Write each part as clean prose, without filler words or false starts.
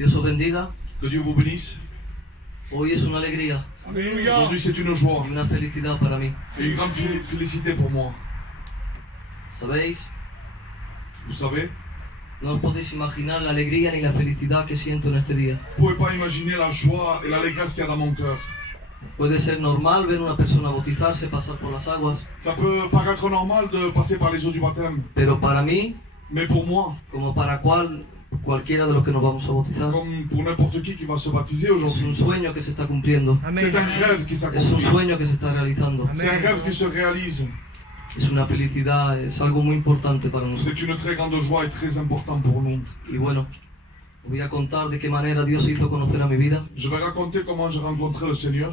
Dios os bendiga. Que Dieu vous bénisse. Hoy es una alegría Aujourd'hui, c'est une joie y una felicidad para mí. et une grande félicité pour moi. ¿Sabéis? Vous savez, No os podéis imaginar la alegría ni la felicidad que siento en este día. vous ne pouvez pas imaginer la joie et l'allégresse qu'il y a dans mon cœur. Puede ser normal ver a una persona bautizarse, pasar por las aguas, Ça peut paraître normal de passer par les eaux du baptême, pero para mí, mais pour moi, como para cualquiera de los que nos vamos a bautizar, comme pour n'importe qui va se baptiser es un aujourd'hui, sueño que se está cumpliendo, c'est un rêve qui es un s'accomplit. sueño que se está realizando, C'est un rêve qui se réalise. es una felicidad, es algo muy importante para nosotros. C'est une très grande joie et très important pour nous. Y bueno, os voy a contar de qué manera Dios hizo conocer a mi vida. Je vais raconter comment j'ai rencontré le Seigneur.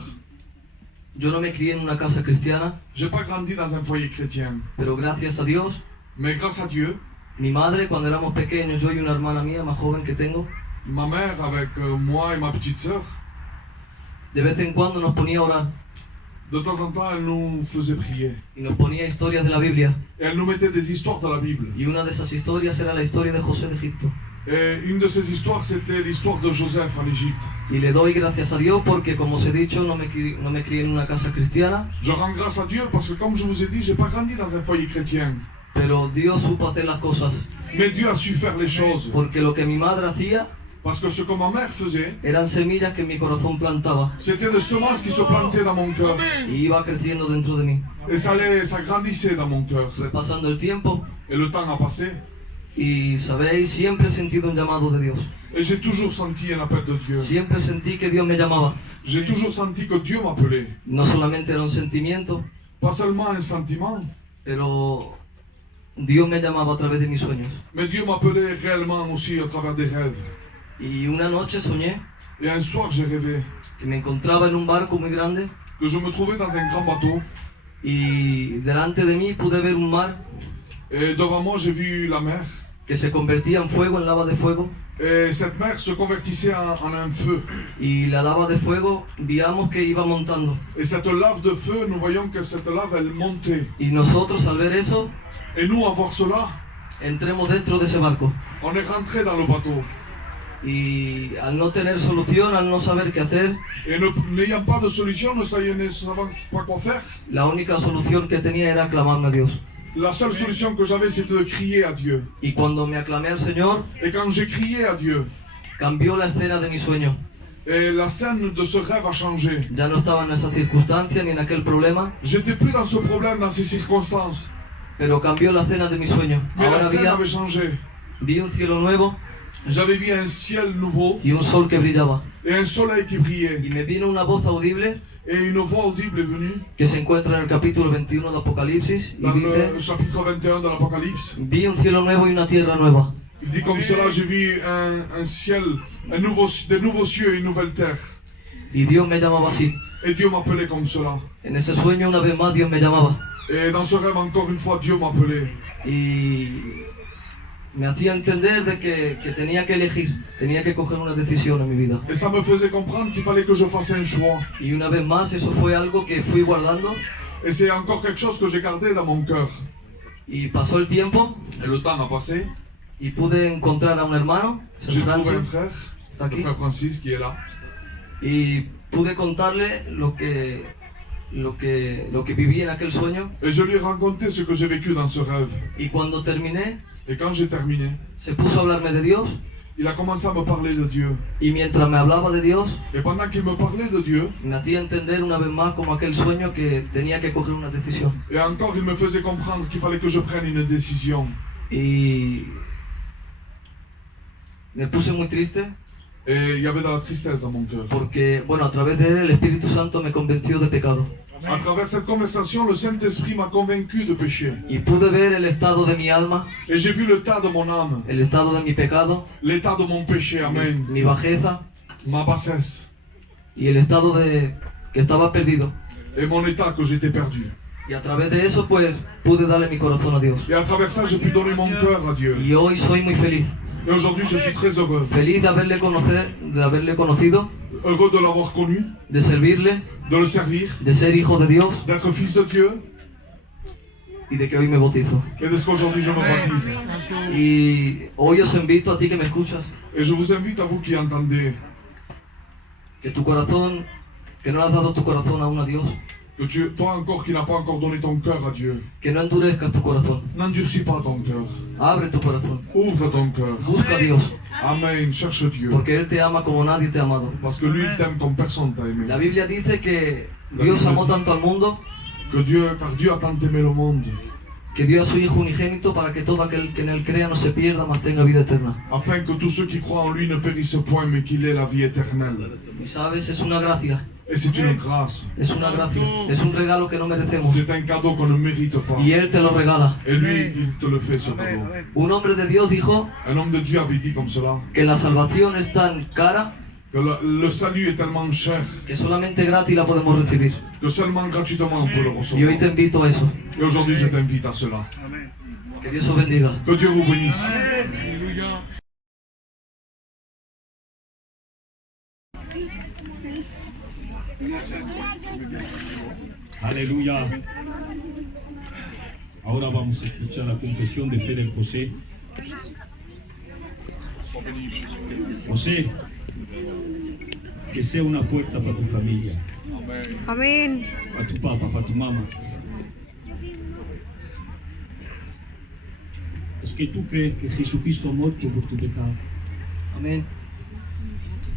Yo no me crié en una casa cristiana, J'ai pas grandi dans un foyer chrétien, pero gracias a Dios, mais grâce à Dieu, mi madre, cuando éramos pequeños, yo y una hermana mía más joven que tengo, ma mère avec moi et ma petite sœur, de vez en cuando nos ponía a orar de temps en temps, elle nous faisait prier. y nos ponía historias de la Biblia. Et elle nous mettait des histoires de la Bible. Y una de esas historias era la historia de José de Egipto. Et une de ces histoires, c'était l'histoire de Joseph en Égypte. Y le doy gracias a Dios porque, como os he dicho, no me crié en una casa cristiana, Je rends grâce à Dieu parce que, comme je vous ai dit, j'ai pas grandi dans un foyer chrétien. pero Dios supo hacer las cosas. Mais Dieu a su faire les choses. Porque lo que mi madre hacía Parce que ce que ma mère faisait, eran semillas que mi corazón plantaba c'était des semences qui se plantaient dans mon cœur. y iba creciendo dentro de mí. Et ça grandissait dans mon cœur. Fue pasando el tiempo Et le temps a passé. y, sabéis, siempre he sentido un llamado de Dios. Et j'ai toujours senti un appel de Dieu. Siempre sentí que Dios me llamaba. J'ai toujours senti que Dieu m'appelait. No solamente era un sentimiento, Pas seulement un sentiment, pero Dios me llamaba a través de mis sueños. mais Dieu m'appelait réellement aussi à travers des rêves. Y una noche soñé Et un soir, j'ai rêvé que me encontraba en un barco muy grande que je me trouvais dans un grand bateau. y delante de mí pude ver un mar Et devant moi, j'ai vu la mer. que se convertía en fuego, en lava de fuego. Et cette mer se convertissait en un feu. Y la lava de fuego veíamos que iba montando. Et cette lave de feu, nous voyons que cette lave, elle montait. Y nosotros, al ver eso, Et nous, à voir cela, entremos dentro de ese barco. on est rentré dans le bateau. Y al no tener solución, al no saber qué hacer, Et n'ayant pas de solution, ne savant pas quoi faire, la única solución que tenía era clamarme a Dios. la seule solution que j'avais, c'était de crier à Dieu. Y cuando me aclamé al Señor, Et quand j'ai crié à Dieu, cambió la escena de mi sueño. et la scène de ce rêve a changé. Ya no estaba en esa circunstancia ni en aquel problema, J'étais plus dans ce problème, dans ces circonstances. pero cambió la escena de mi sueño. Mais la Ahora scène avait changé. vi un cielo nuevo J'avais vu un ciel nouveau y un sol que brillaba. et un soleil qui brillait. Y me vino una voz audible Et une voix audible est venue que se encuentra en el capítulo 21 de Apocalipsis y dans dice: le chapitre 21 de l'Apocalypse. vi un cielo nuevo y una tierra nueva. Il dit comme cela, j'ai vu un ciel, des nouveaux cieux et une nouvelle terre. Y Dios me llamaba así. Et Dieu m'appelait comme cela. En ese sueño una vez más Dios me llamaba Et dans ce rêve, encore une fois, Dieu m'appelait. y me hacía entender de que tenía que elegir, tenía que coger una decisión en mi vida. Et ça me faisait comprendre qu'il fallait que je fasse un choix. Y una vez más eso fue algo que fui guardando Et c'est encore quelque chose que j'ai gardé dans mon cœur. y pasó el tiempo Et le temps a passé. y pude encontrar a un hermano, es el J'ai trouvé Francis, un frère, está le aquí, frère Francis, qui est là. y pude contarle lo que viví en aquel sueño. Et je lui ai raconté ce que j'ai vécu dans ce rêve. Y cuando terminé, Et quand j'ai terminé, se puso a hablarme de Dios il a commencé à me parler de Dieu. y mientras me hablaba de Dios, Et pendant qu'il me parlait de Dieu, me hacía entender una vez más como aquel sueño que tenía que coger una decisión. et encore il me faisait comprendre qu'il fallait que je prenne une décision. Y me puse muy triste Et il y avait de la tristesse dans mon cœur. porque, bueno, a través de él el Espíritu Santo me convenció de pecado. À travers cette conversation, le Saint-Esprit m'a convaincu de péché. Y pude ver el estado de mi alma, Et j'ai vu l'état de mon âme, el estado de mi pecado, l'état de mon péché, amen, mi bajeza ma bassesse, y el estado de que estaba perdido. et mon état que j'étais perdu. Y a través de eso, pues, pude darle mi corazón a Dios. Et à travers ça, j'ai pu donner mon cœur à Dieu. Y hoy soy muy feliz. Et aujourd'hui, je suis très heureux. Feliz de haberle conocido, Heureux de l'avoir connu, de servirle, de le servir, de ser hijo de Dios d'être fils de Dieu, y de que hoy me bautizo. et de ce qu'aujourd'hui je me baptise. Y hoy os invito a ti que me escuchas, Et je vous invite à vous qui entendez, que tu corazón, que no le has dado tu corazón aún a Dios, que toi encore qui n'as pas encore donné ton cœur à Dieu, que no endurezcas tu corazón. n'endurcis pas ton cœur. Abre tu corazón, Ouvre ton cœur. busca a Dios, Amen. Cherche Dieu. porque Él te ama como nadie te ha amado. Parce que lui, il t'aime comme personne t'a aimé. La Biblia dice que Dios amó tanto al mundo Car Dieu a tant aimé le monde, que dio a su Hijo unigénito para que todo aquel que en Él crea no se pierda, mas tenga vida eterna. afin que tous ceux qui croient en lui ne périssent point, mais qu'il ait la vie éternelle. Y sabes, es una gracia, Et c'est une grâce. es una gracia, es un regalo que no merecemos. C'est un cadeau qu'on ne mérite pas. Y Él te lo regala. Et lui, il te le fait, ce cadeau. Un hombre de Dios dijo Un homme de Dieu avait dit comme cela, que la salvación es tan cara que le salut est tellement cher, que solamente gratis la podemos recibir. que seulement gratuitement on peut le Y hoy recevoir. te invito a eso. Et aujourd'hui, je t'invite à cela. Que Dios os bendiga. Que Dieu vous bénisse. Aleluya. Ahora vamos a escuchar la confesión de fe de José. José, que sea una puerta para tu familia, Amén. para tu papá, para tu mamá. Es que tú crees que Jesucristo ha muerto por tu pecado. Amén.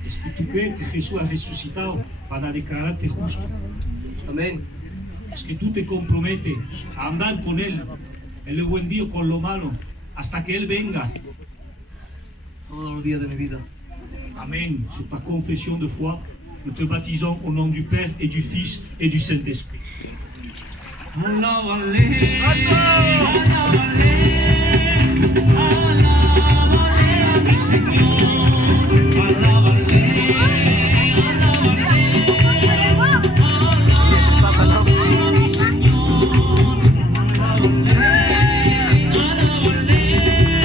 Es que tú crees que Jesús ha resucitado para declararte justo. Amén. Es que tú te comprometes a andar con Él en lo buen día, con lo malo, hasta que Él venga. Todos los días de mi vida. Amen. Sur ta confession de foi, nous te baptisons au nom du Père et du Fils et du Saint-Esprit. Alabale.